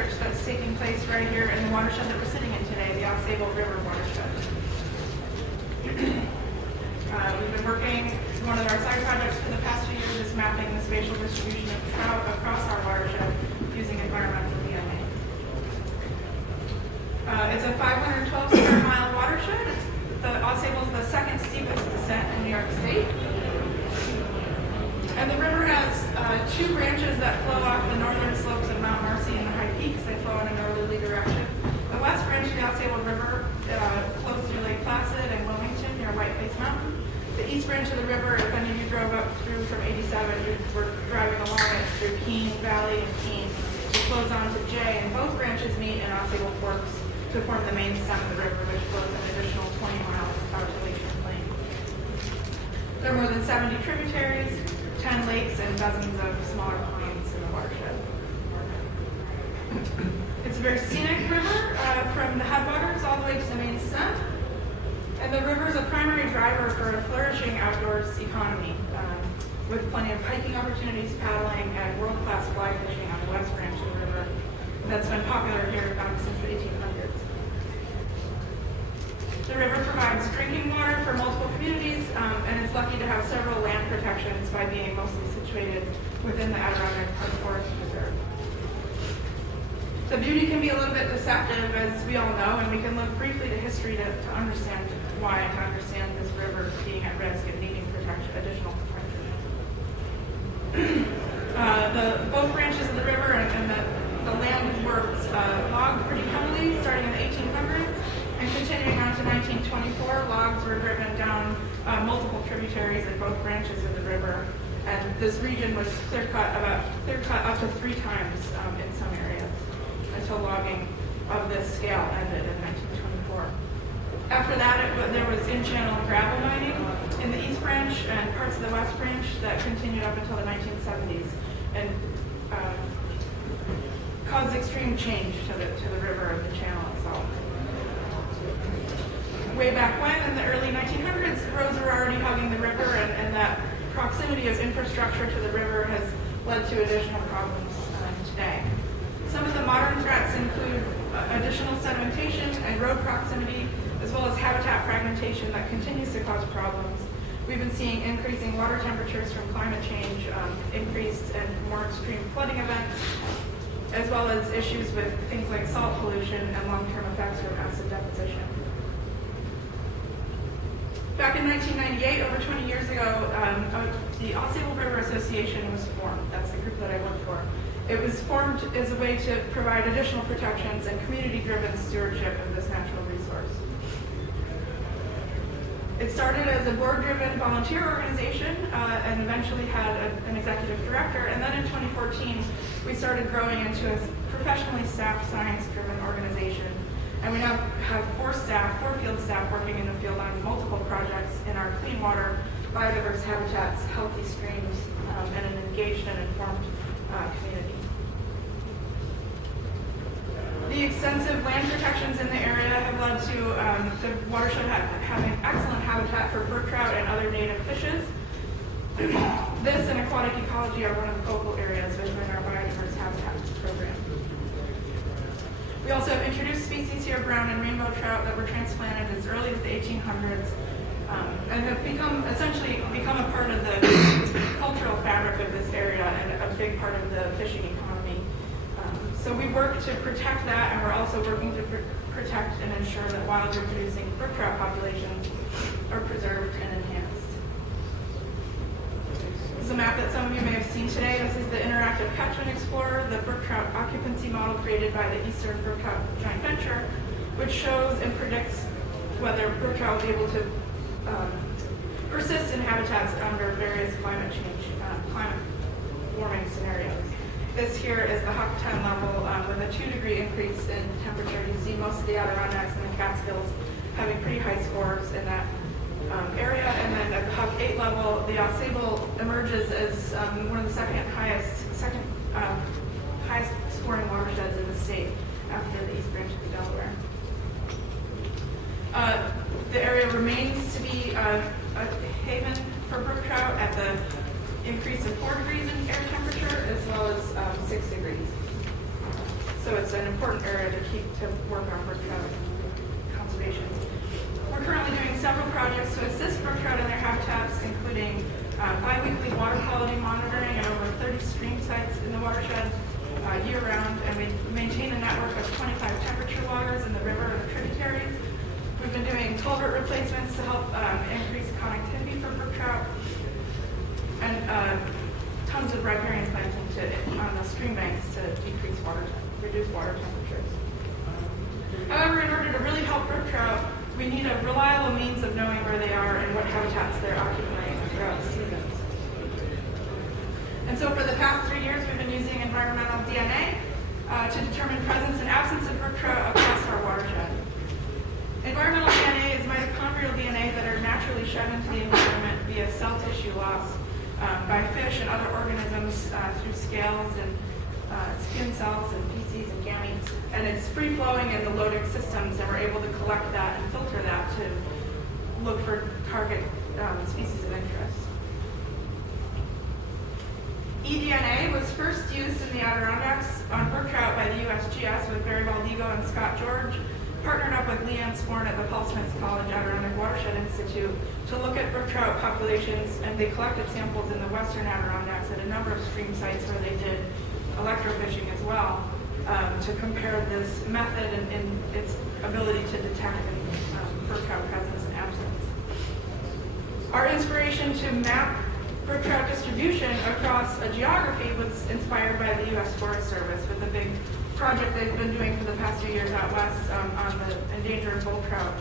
research that's taking place right here in the watershed that we're sitting in today, the Ausable River watershed. We've been working, one of our side projects for the past few years is mapping the spatial distribution of trout across our watershed using environmental DNA. It's a 512 square mile watershed. The Ausable is the second steepest descent in New York State. And the river has two branches that flow off the northern slopes of Mount Marcy and the High Peaks. They flow in a northerly direction. The west branch of the Ausable River flows through Lake Placid and Wilmington near Whiteface Mountain. The east branch of the river, if any of you drove up through from 87, you were driving along it through Keene Valley and Keene. It flows on to Jay, and both branches meet in Ausable Forks to form the main stem of the river, which flows an additional 20 miles out to Lake Champlain. There are more than 70 tributaries, 10 lakes, and dozens of smaller ponds in the watershed. It's a very scenic river from the headwaters all the way to the main stem. And the river is a primary driver for a flourishing outdoors economy, with plenty of hiking opportunities, paddling, and world-class fly fishing on the west branch of the river that's been popular here since the 1800s. The river provides drinking water for multiple communities, and it's lucky to have several land protections by being mostly situated within the Adirondack Park Forest Reserve. The beauty can be a little bit deceptive, as we all know, and we can look briefly to history to understand why, and to understand this river being at risk and needing additional protection. Both branches of the river and the land were logged pretty heavily starting in the 1800s, and continuing on to 1924, logs were driven down multiple tributaries in both branches of the river, and this region was clear cut up to 3 times in some areas until logging of this scale ended in 1924. After that, there was in-channel gravel mining in the east branch and parts of the west branch that continued up until the 1970s and caused extreme change to the river and the channel itself. Way back when, in the early 1900s, roads were already hugging the river, and that proximity of infrastructure to the river has led to additional problems today. Some of the modern threats include additional sedimentation and road proximity, as well as habitat fragmentation that continues to cause problems. We've been seeing increasing water temperatures from climate change, increased and more extreme flooding events, as well as issues with things like salt pollution and long-term effects from acid deposition. Back in 1998, over 20 years ago, the Ausable River Association was formed. That's the group that I work for. It was formed as a way to provide additional protections and community-driven stewardship of this natural resource. It started as a board-driven volunteer organization and eventually had an executive director. And then in 2014, we started growing into a professionally staffed, science-driven organization. And we now have 4 field staff working in the field on multiple projects in our clean water, biodiverse habitats, healthy streams, and an engaged and informed community. The extensive land protections in the area have led to the watershed having excellent habitat for brook trout and other native fishes. This and aquatic ecology are one of the focal areas within our biodiverse habitats program. We also have introduced species here, brown and rainbow trout, that were transplanted as early as the 1800s and have essentially become a part of the cultural fabric of this area and a big part of the fishing economy. So we work to protect that, and we're also working to protect and ensure that wild reproducing brook trout populations are preserved and enhanced. This is a map that some of you may have seen today. This is the interactive Catchment Explorer, the brook trout occupancy model created by the Eastern Brook Trout Joint Venture, which shows and predicts whether brook trout will be able to persist in habitats under various climate warming scenarios. This here is the Huck 10 level with a 2-degree increase in temperature. You see most of the Adirondacks and the Catskills having pretty high scores in that area. And then at the Huck 8 level, the Ausable emerges as one of the second highest scoring watersheds in the state after the East Branch of the Delaware. The area remains to be a haven for brook trout at the increase of 4 degrees in air temperature, as well as 6 degrees. So so it's an important area to work on brook trout conservation. We're currently doing several projects to assist brook trout in their habitats, including bi-weekly water quality monitoring at over 30 stream sites in the watershed year-round, and we maintain a network of 25 temperature loggers in the river and the tributaries. We've been doing culvert replacements to help increase connectivity for brook trout, and tons of riparian planting on the stream banks to reduce water temperatures. However, in order to really help brook trout, we need a reliable means of knowing where they are and what habitats they're occupying throughout the seasons. And so for the past 3 years, we've been using environmental DNA to determine presence and absence of brook trout across our watershed. Environmental DNA is mitochondrial DNA that are naturally shed into the environment via cell tissue loss by fish and other organisms through scales and skin cells and feces and gametes. And it's free-flowing in the loading systems, and we're able to collect that and filter that to look for target species of interest. eDNA was first used in the Adirondacks on brook trout by the USGS with Barry Valdigo and Scott George, partnered up with Leanne Sporn at the Paul Smith College Adirondack Watershed Institute to look at brook trout populations, and they collected samples in the western Adirondacks at a number of stream sites where they did electrofishing as well, to compare this method and its ability to detect brook trout presence and absence. Our inspiration to map brook trout distribution across a geography was inspired by the U.S. Forest Service with a big project they've been doing for the past few years out west on the endangered bull trout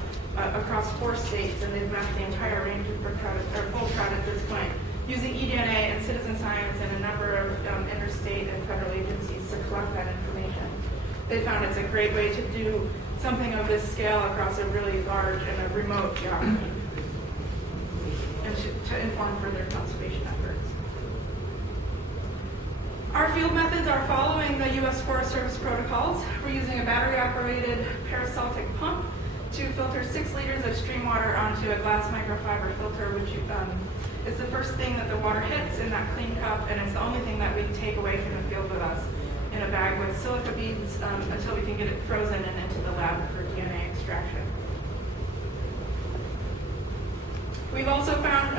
across 4 states, and they've mapped the entire range of brook trout or bull trout at this point, using eDNA and citizen science and a number of interstate and federal agencies to collect that information. They found it's a great way to do something of this scale across a really large and a remote geography, and to inform further conservation efforts. Our field methods are following the U.S. Forest Service protocols. We're using a battery-operated peristaltic pump to filter 6 liters of stream water onto a glass microfiber filter, which is the first thing that the water hits in that clean cup, and it's the only thing that we take away from the field with us in a bag with silica beads until we can get it frozen and into the lab for DNA extraction. We've also found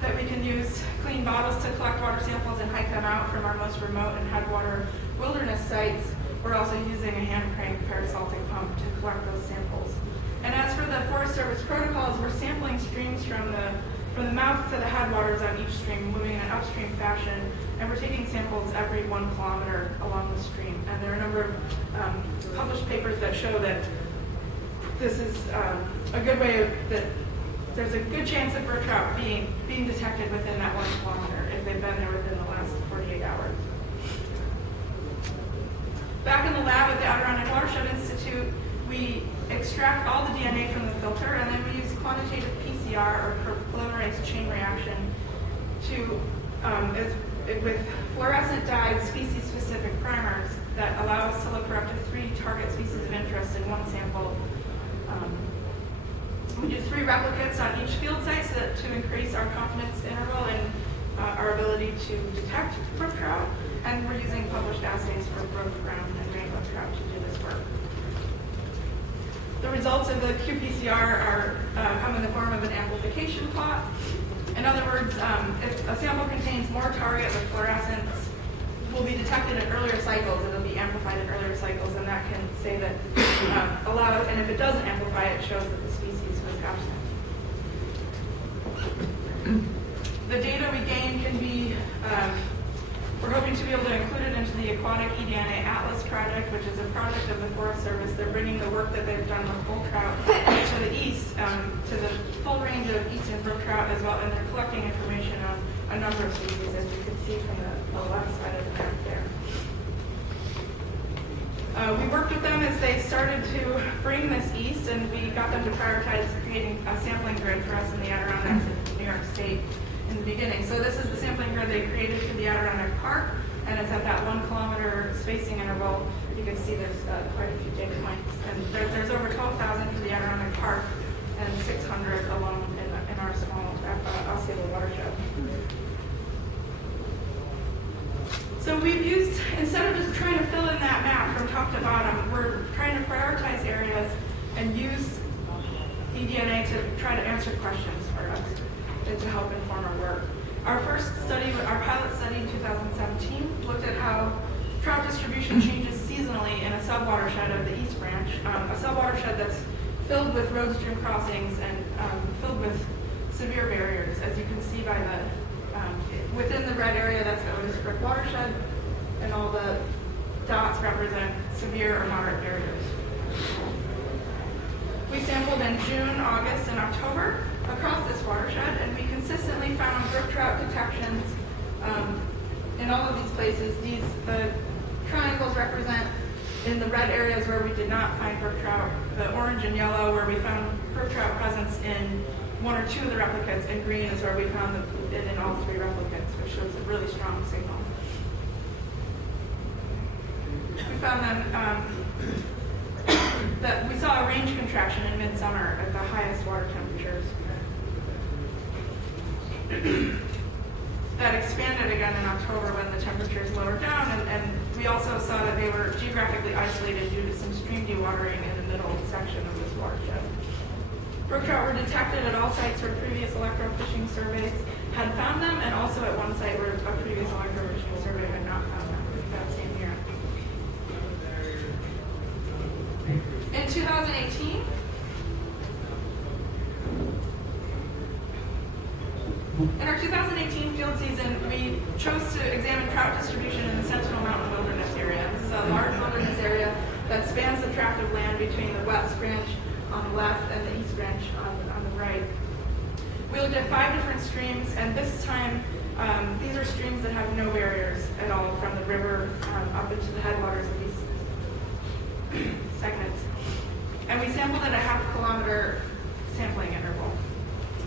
that we can use clean bottles to collect water samples and hike them out from our most remote and headwater wilderness sites. We're also using a hand-cranked peristaltic pump to collect those samples. And as for the Forest Service protocols, we're sampling streams from the mouth to the headwaters on each stream, moving in an upstream fashion, and we're taking samples every 1 kilometer along the stream. And there are a number of published papers that show that this is a good way that there's a good chance of brook trout being detected within that 1 kilometer if they've been there within the last 48 hours. Back in the lab at the Adirondack Watershed Institute, we extract all the DNA from the filter, and then we use quantitative PCR, or polymerase chain reaction, to with fluorescent dyed species-specific primers that allow us to look for up to 3 target species of interest in 1 sample. We do 3 replicates on each field site to increase our confidence interval and our ability to detect brook trout, and we're using published assays for brook, brown, and rainbow trout to do this work. The results of the Qpcr come in the form of an amplification plot. In other words, if a sample contains more target with fluorescence, will be detected in earlier cycles. It'll be amplified in earlier cycles, and that can say that and if it doesn't amplify, it shows that the species was absent. The data we gain can be, we're hoping to be able to include it into the Aquatic eDNA Atlas project, which is a project of the Forest Service. They're bringing the work that they've done with bull trout to the east, to the full range of eastern brook trout as well, and they're collecting information on a number of species, as you can see from the left side of the map there. We worked with them as they started to bring this east, and we got them to prioritize creating a sampling grid for us in the Adirondacks in New York State in the beginning. So this is the sampling grid they created for the Adirondack Park, and it's at that 1 kilometer spacing interval. You can see there's quite a few data points, and there's over 12,000 for the Adirondack Park and 600 alone in our small Ausable Watershed. So we've used, instead of just trying to fill in that map from top to bottom, eDNA to try to answer questions for us and to help inform our work. Our first study, our pilot study in 2017, looked at how trout distribution changes seasonally in a sub-watershed of the East Branch, a sub-watershed that's filled with road stream crossings and filled with severe barriers, as you can see by the, within the red area, that's the Otis Brook watershed, and all the dots represent severe or moderate barriers. We sampled in June, August, and October across this watershed, and we consistently found brook trout detections in all of these places. The triangles represent in the red areas where we did not find brook trout, the orange and yellow where we found brook trout presence in one or two of the replicates, and green is where we found it in all three replicates, which shows a really strong signal. We found them that we saw a range contraction in midsummer at the highest water temperatures. That expanded again in October when the temperatures lowered down, and we also saw that they were geographically isolated due to some stream dewatering in the middle section of this watershed. Brook trout were detected at all sites where previous electrofishing surveys had found them, and also at one site where a previous electrofishing survey had not found them that same year. In 2018, in our 2018 field season, we chose to examine trout distribution in the Sentinel Mountain Wilderness area. This is a large wilderness area that spans the tract of land between the West Branch on the left and the East Branch on the right. We looked at 5 different streams, and this time these are streams that have no barriers at all from the river up into the headwaters of these segments. And we sampled at a half-kilometer sampling interval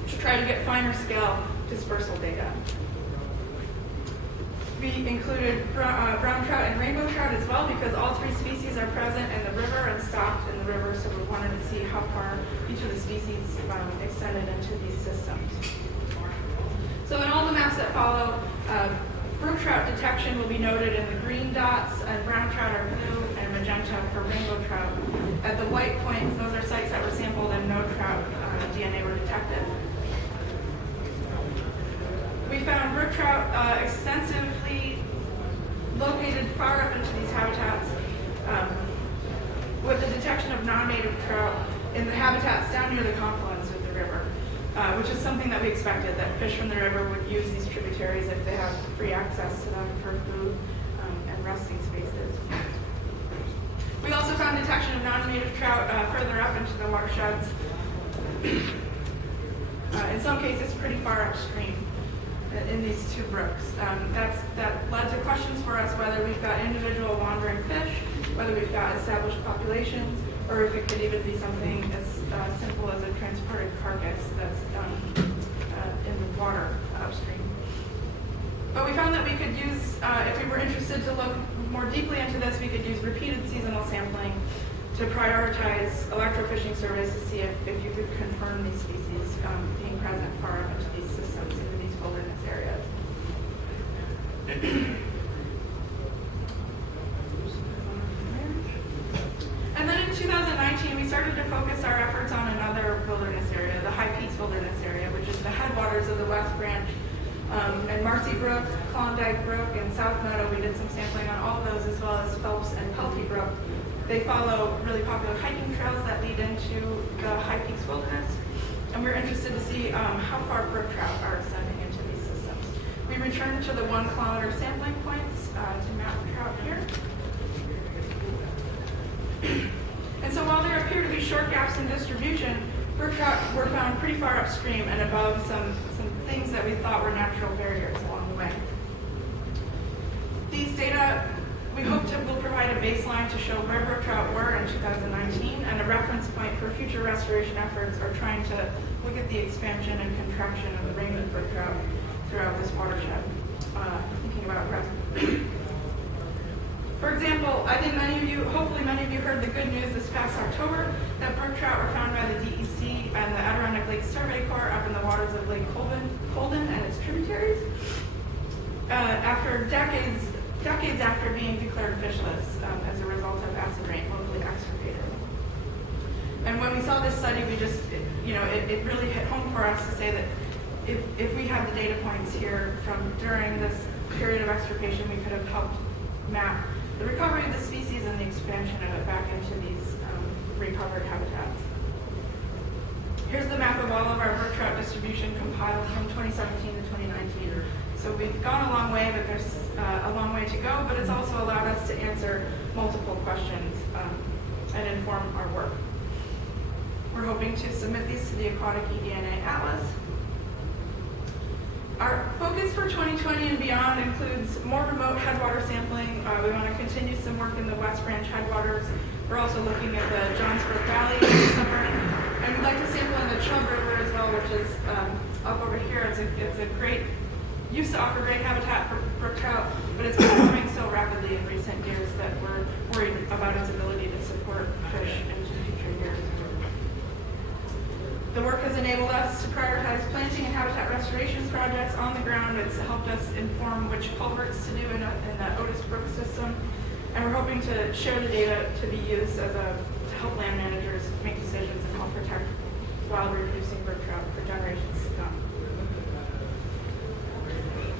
to try to get finer scale dispersal data. We included brown trout and rainbow trout as well, because all 3 species are present in the river and stocked in the river, so we wanted to see how far each of the species extended into these systems. So in all the maps that follow, brook trout detection will be noted in the green dots, and brown trout are blue and magenta for rainbow trout. At the white points, those are sites that were sampled and no trout DNA were detected. We found brook trout extensively located far up into these habitats, with the detection of non-native trout in the habitats down near the confluence of the river, which is something that we expected, that fish from the river would use these tributaries if they have free access to them for food and resting spaces. We also found detection of non-native trout further up into the watersheds, in some cases pretty far upstream in these 2 brooks. That led to questions for us whether we've got individual wandering fish, whether we've got established populations, or if it could even be something as simple as a transported carcass that's in the water upstream. But we found that we could use, if we were interested to look more deeply into this, we could use repeated seasonal sampling to prioritize electrofishing surveys to see if you could confirm these species being present far up into these systems, into these wilderness areas. And then in 2019, we started to focus our efforts on another wilderness area, the High Peaks Wilderness Area, which is the headwaters of the West Branch. And Marcy Brook, Klondike Brook, and South Meadow, we did some sampling on all of those, as well as Phelps and Pelkey Brook. They follow really popular hiking trails that lead into the High Peaks Wilderness. And we're interested to see how far brook trout are ascending into these systems. We returned to the 1 kilometer sampling points to map trout here. And so while there appear to be short gaps in distribution, brook trout were found pretty far upstream and above some things that we thought were natural barriers along the way. These data, we hope will provide a baseline to show where brook trout were in 2019 and a reference point for future restoration efforts or trying to look at the expansion and contraction of the ringlet brook trout throughout this watershed, thinking about present. For example, I think hopefully many of you heard the good news this past October that brook trout were found by the DEC and the Adirondack Lake Survey Corps up in the waters of Lake Colden and its tributaries, after decades after being declared fishless as a result of acid rain locally extirpated. And when we saw this study, it really hit home for us to say that if we had the data points here from during this period of extirpation, we could have helped map the recovery of the species and the expansion of it back into these recovered habitats. Here's the map of all of our brook trout distribution compiled from 2017 to 2019. So we've gone a long way, but there's a long way to go, but it's also allowed us to answer multiple questions and inform our work. We're hoping to submit these to the Aquatic eDNA Atlas. Our focus for 2020 and beyond includes more remote headwater sampling. We want to continue some work in the West Branch headwaters. We're also looking at the Johnsburg Valley this summer. And we'd like to sample in the Trout River as well, which is up over here. It's a great, used to offer great habitat for brook trout, but it's been growing so rapidly in recent years that we're worried about its ability to support fish into future years. The work has enabled us to prioritize planting and habitat restoration projects on the ground. It's helped us inform which culverts to do in the Otis Brook system. And we're hoping to share the data to be used to help land managers make decisions and help protect wild reproducing brook trout for generations to come.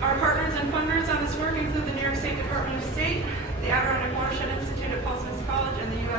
Our partners and funders on this work include the New York State Department of State, the Adirondack Watershed Institute at Paul Smith College, and the